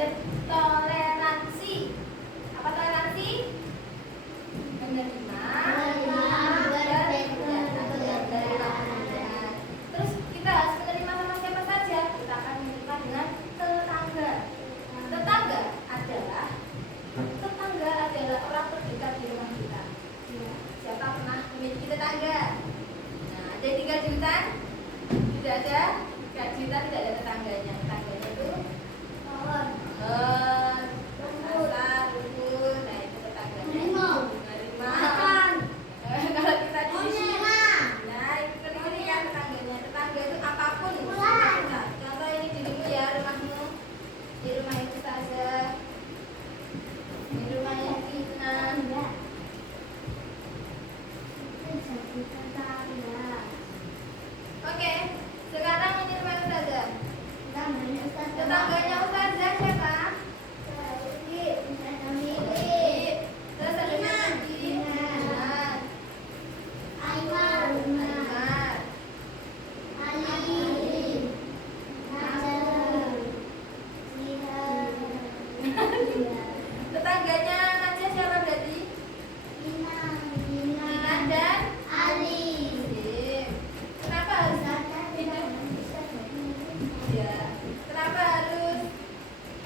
belajar toleransi. Apa toleransi? Menerima perbedaan. Terus kita harus menerima sama siapa saja? Kita akan menerima dengan tetangga. Tetangga adalah orang terdekat di rumah kita. Siapa pernah memiliki tetangga? Nah, ada yang tinggal di hutan? Tidak ada. Kita tidak ada tetangganya. Tetangganya itu pohon, rumput. Nah, itu tetangganya. Harimau. Kalau kita di sini, nah ini kan tetangganya. Tetangga itu apapun. Contoh ini dirimu ya, rumahmu. Di rumah itu saja. Di rumah yang kita. Oke, sekarang ini rumah Ustazah. Tetangganya Ustazah siapa? Terus ada lagi? Aiman. Tetangganya Najah siapa berarti? Inan dan Ali. Kenapa harus ya? Kenapa harus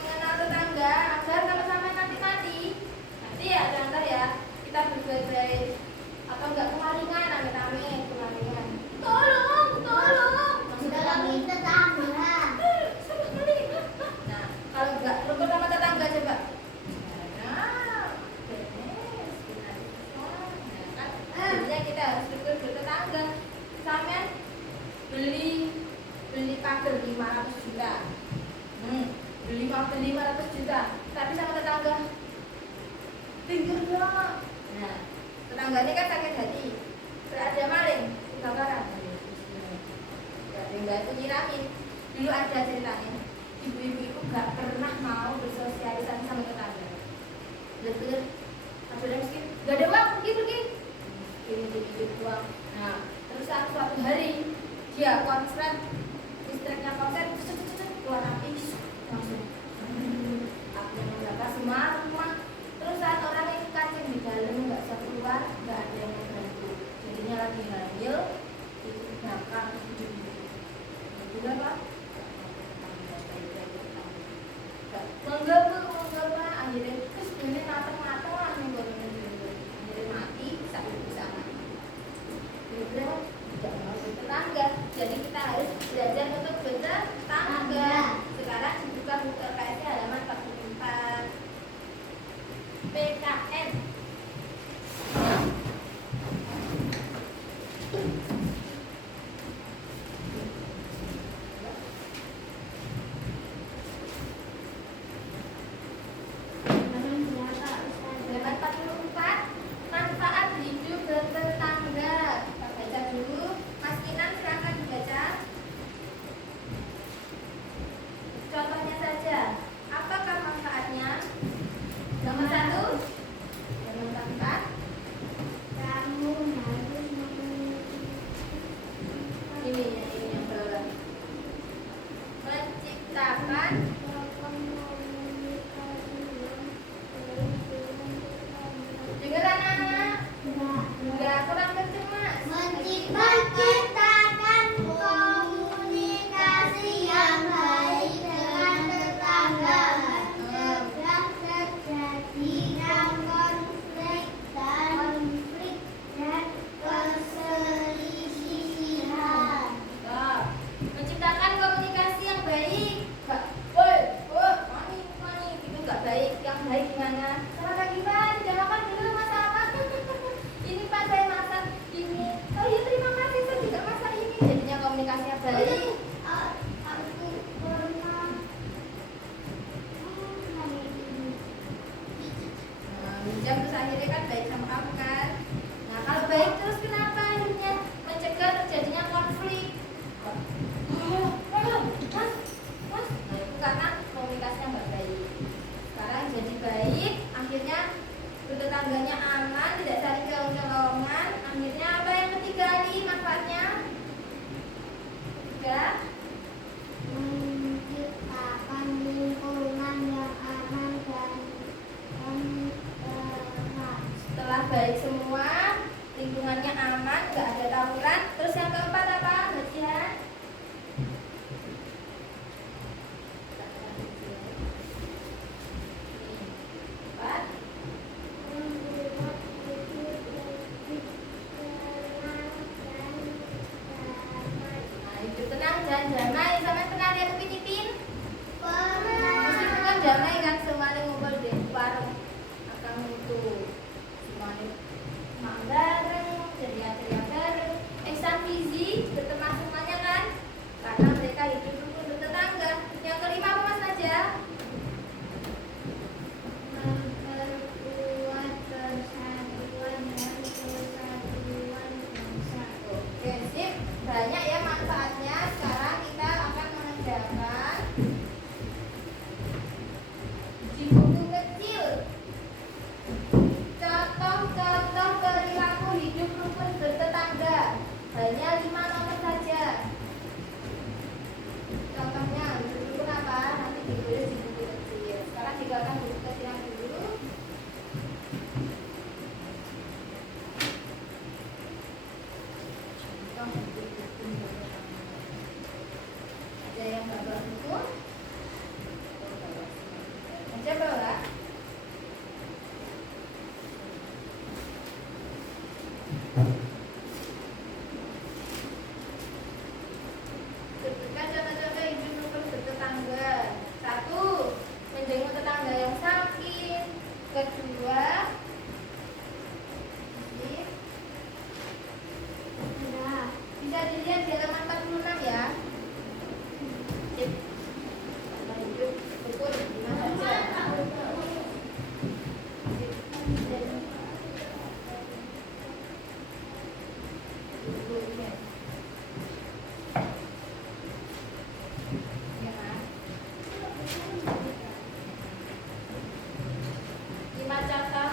mengenal tetangga agar kalau sampai nanti nanti ya contoh ya kita berbuat baik atau enggak kemalingan, amit-amit kemalingan. Tolong. Nah, kalau enggak rukun sama tetangga coba. Jadinya kita harus rukun bertetangga. Misalnya beli pagar 500 juta. Beli mobil 500 juta. Tapi sama tetangga tinggal dong. Nah, tetangganya kan sakit hati. Ada maling, kebakaran. Tinggal itu nyiramin. Dulu ada ceritanya. Ibu-ibu itu gak pernah mau bersosialisasi sama tetangga. Bener-bener ada yang miskin, gak ada uang, pergi. Ini uang. Nah, terus suatu hari dia konslet, listriknya konslet, keluar api langsung. Apinya membakar semua rumah. Terus saat orang itu kacang di dalam nggak bisa keluar, nggak ada yang membantu. Jadinya lagi hamil, itu bakar hidup. Betul apa? Menggema, akhirnya terus ini matang lah nih akhirnya mati, bisa mati. Bener-bener tidak mau bertetangga. Jadi kita harus belajar untuk bertetangga. Sekarang dibuka buku LKS halaman 44. PKN. Halaman 44. Manfaat hidup bertetangga. Kita baca dulu. Mas Kinan silakan dibaca. tenang dan damai. Sama pernah lihat Upin Ipin? Meskipun kan damai kan, semuanya ngumpul di warung akan itu semuanya makan bareng, ceria-ceria bareng. Ihsan Fizi berteman semuanya kan, karena mereka hidup rukun bertetangga. Yang kelima apa Mas Naja? Memperkuat persatuan dan kesatuan bangsa. Oke, sip. Banyak ya manfaatnya. Sekarang kita akan mengerjakan di buku kecil contoh-contoh perilaku hidup rukun bertetangga. Hanya 5 nomor saja. Contohnya hidup rukun apa? Nanti ditulis di buku kecil. Sekarang tinggalkan buku kecil yang dulu. Contoh hidup rukun bertetangga. Ada yang bawa buku? Baca bawa. Sebutkan contoh-contoh hidup rukun bertetangga. 1. Menjenguk tetangga yang sakit. Kedua, bisa dilihat di halaman 46 ya. Sip. Contoh hidup rukun di mana saja? Lima contoh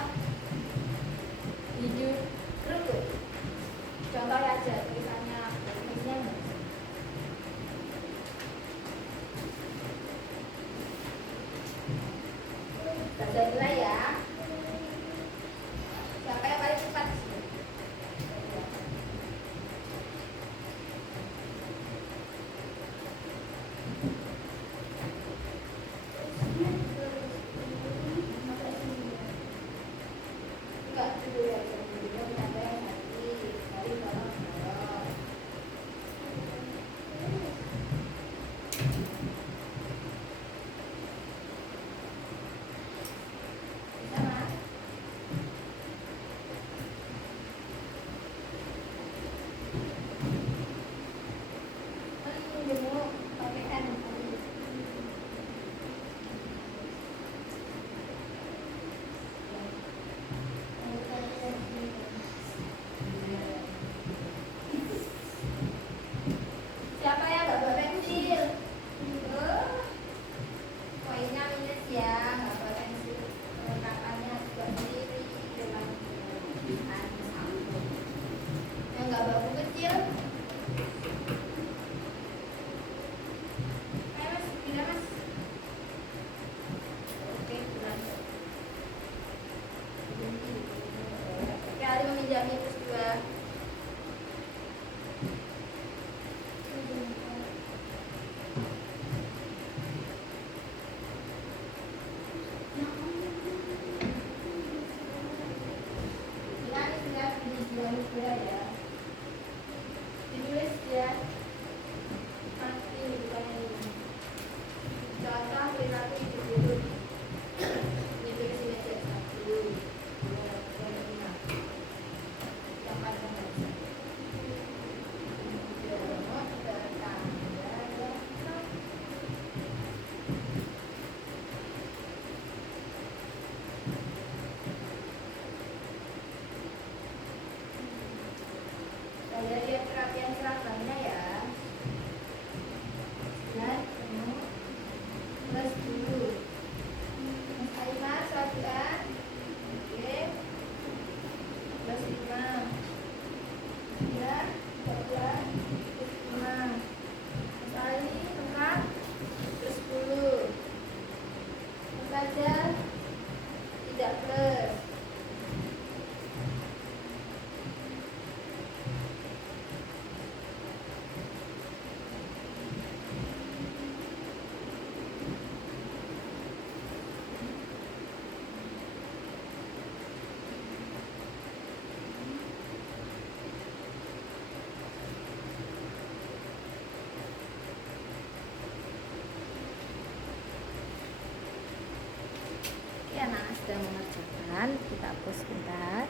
Kita hapus sebentar.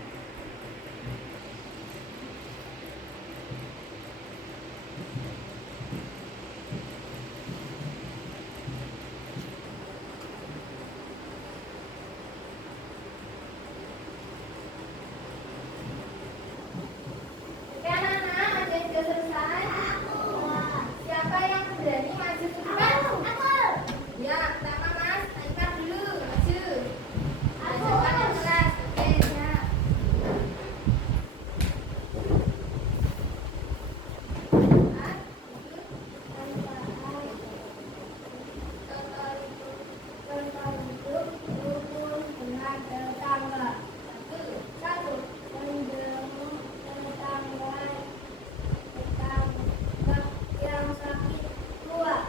Oke anak-anak, ada yang sudah selesai? Siapa yang berani maju ke depan? Ya, pertama Mas, Aikar dulu, maju. Depan yang kelas, oke ya. Mas, satu. yang sakit dua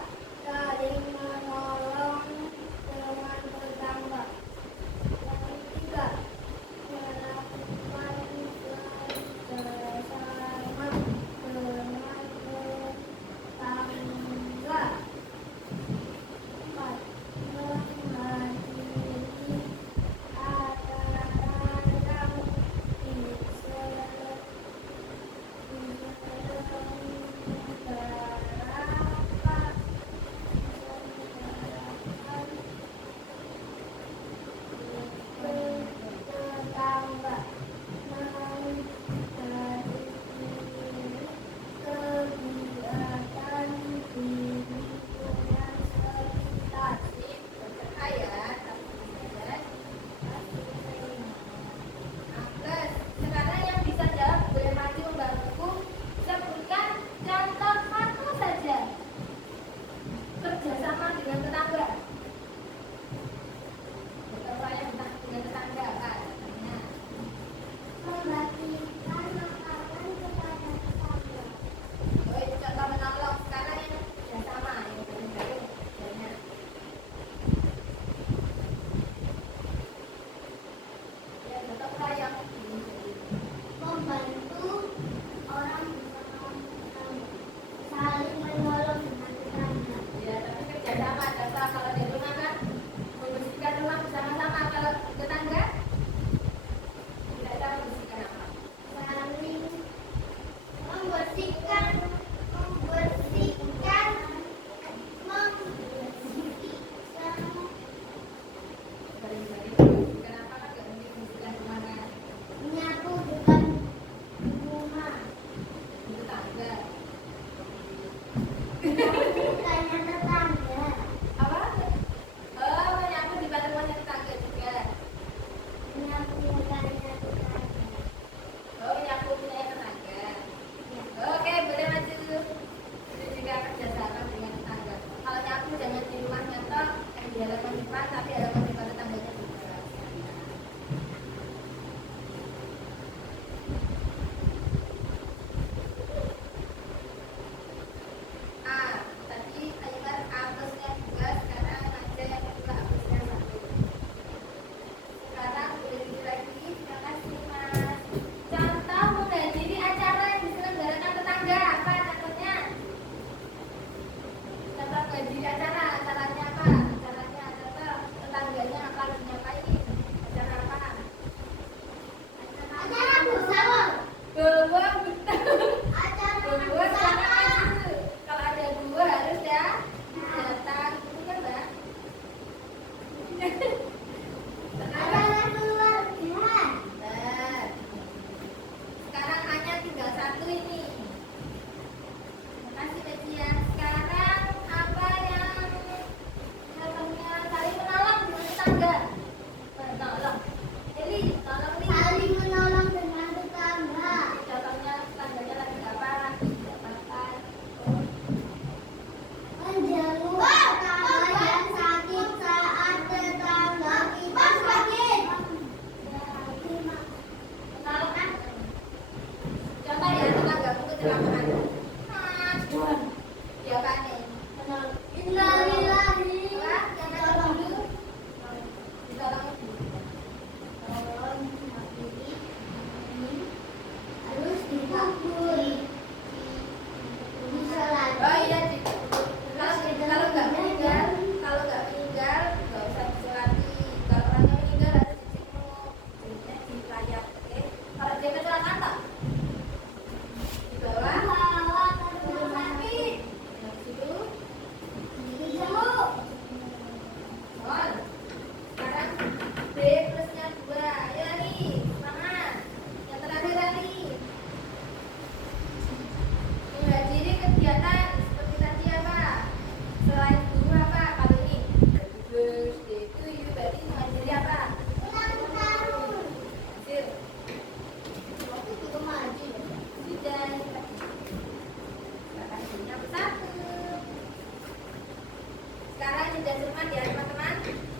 dan cermat ya teman-teman.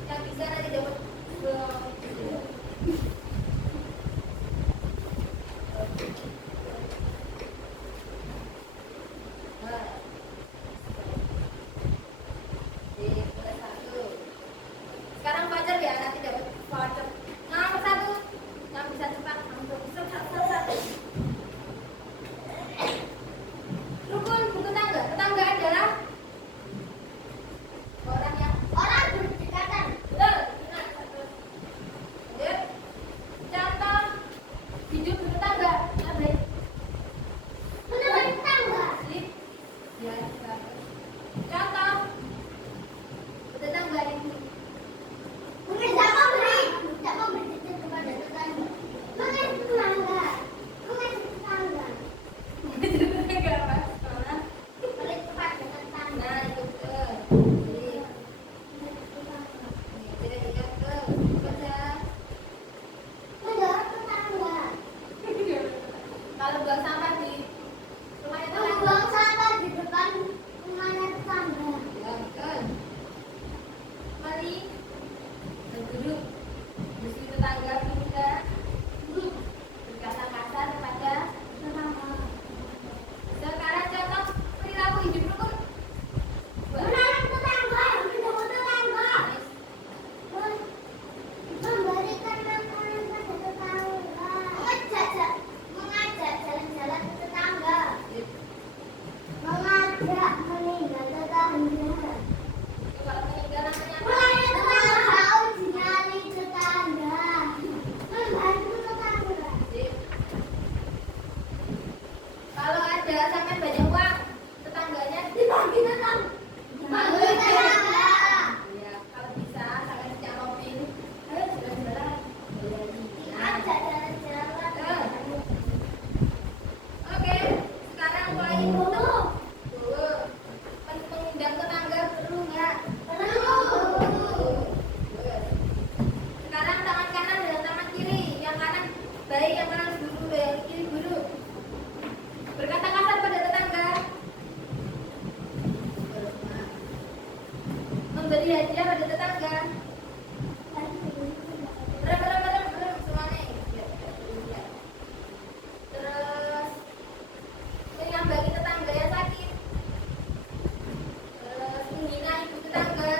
Yang bisa nanti dapat sekarang voucher ya, nanti dapat voucher. Nomor 1 yang bisa cepat langsung satu. Rukun buku tangga. Tetangga adalah orang yang berdekatan. Betul. Benar. Lanjut. Contoh hidup bertetangga. Yang baik. Slip. Ya, bagus. Contoh bertetangga itu. Bertetangga apa? Nah, itu betul. Jadi tidak ke baca. Kalau buang sampah di rumahnya tetangga. Ya, betul. Mari berguru bersih tetangga kita berkata kasar kepada tetangga. Sekarang contoh perilaku hidup rukun. Memberikan makanan pada tetangga, mengajak jalan-jalan ke tetangga, mengajak meninggal tetangga, Kalau meninggal namanya apa? tahu nyari tetangga, membantu tetangga. Kalau ada sampai banyak uang, tetangganya Dibagi tetangga. ya, kalau bisa sampai setiap mobil. Ayo jalan-jalan. Ajak jalan-jalan. Oke, sekarang mulai Dulu. mengundang tetangga perlu nggak? Perlu. Sekarang tangan kanan dan tangan kiri. Yang kanan baik, yang kanan guru, yang kiri guru. Berkata kasar pada tetangga. Memberi hadiah pada tetangga. Berem semuanya. Ya. Terus menyambangi tetangga yang sakit. Terus menghina ibu tetangga.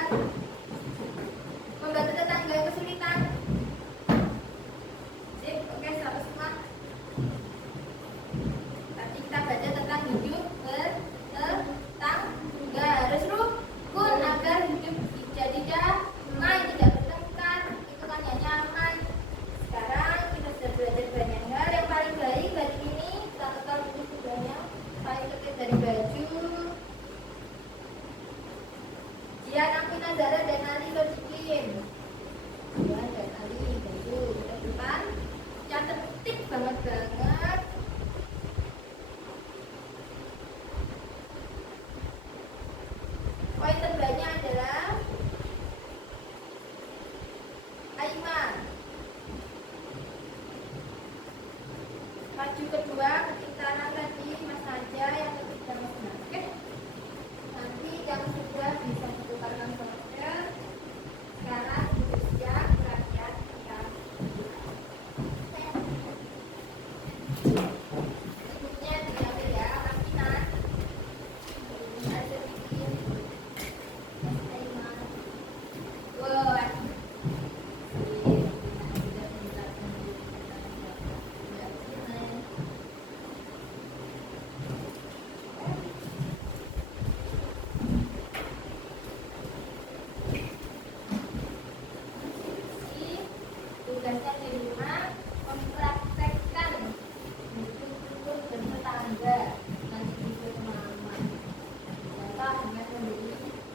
Membantu tetangga yang kesulitan. Sip, oke, sampai semua. Tadi kita baca tentang hidup bertetangga. Harus rukun agar hidup jadi damai, tidak bertengkar. Itu kan hanya aman. Sekarang kita sudah belajar banyak hal. Yang paling baik hari ini kita tetap ini sudahnya paling terkait dari baju. Jian, Amina, Zara, dan Ali Sodikin. Jian dan Ali baju kita depan. Catat tip banget. Poin terbaiknya adalah Aiman. Maju kedua ketiktanan tadi Mas Naja, yang ketiga Mas Nasir. Nanti yang sudah bisa ditukarkan software. Sekarang sudah siap perhatian kita. Berikutnya diambil ya, Mas Kinan. Ada bikin Mas Aiman. Wah. Tugasnya di rumah mempraktekkan hidup rukun bertetangga. Nanti bisa pengalaman. Contoh dengan memberi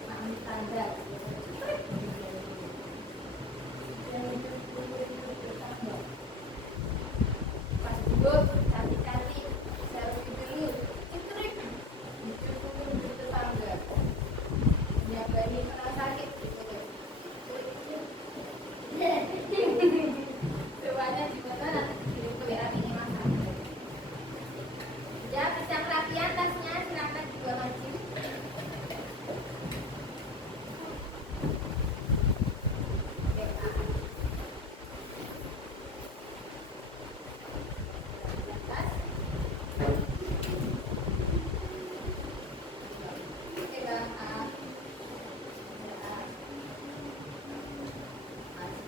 makan tetangga. Dan hidup rukun bertetangga. Pas duduk cantik-cantik, selfie dulu. Citrik. Hidup rukun bertetangga. Nyabani orang sakit. Coba di mana nanti kirim ke WA ini Mas. Ya, bisa kerapian tasnya, silakan juga maju. A.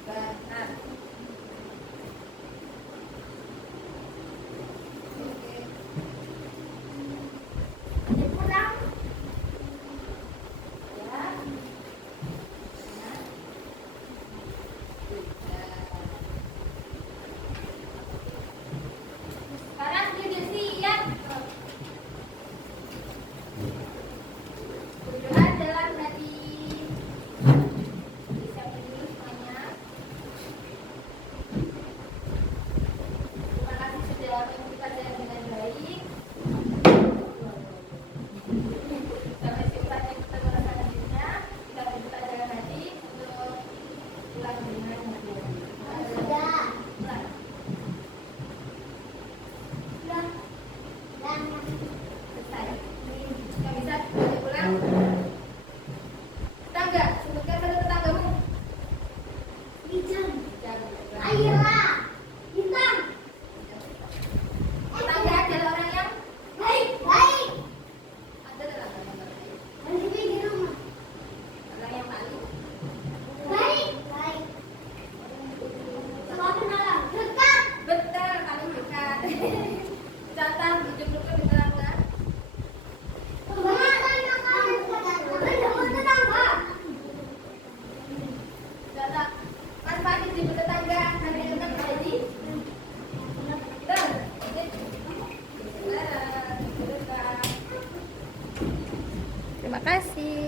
Benar. Oke. Ada kurang? Ya. Nah. Tiga. Sekarang sudah siap. Berdoa dalam hati. Bisa dulu semuanya. Terima kasih sudah mengikuti pelajaran dengan baik. Sampai jumpa di pertemuan selanjutnya. Kita berdoa dalam hati untuk pulang dengan baik. Sudah. Pulang. Sudah. Dan Selesai. Nggak bisa pulang. Tetangga, sebutkan satu tetanggamu. Bijan. Jangan. Ayolah. Bintang. Tetangga adalah orang yang Baik. Baik. ada tetangga yang baik. Lagi di rumah. Orang yang malu. Baik. Baik. Coba kenalan. Dekat. Betul, paling dekat. Catat hidup di tetangga. Catat manfaat hidup tetangga. Nanti tetap jadi. Betul. Terima kasih.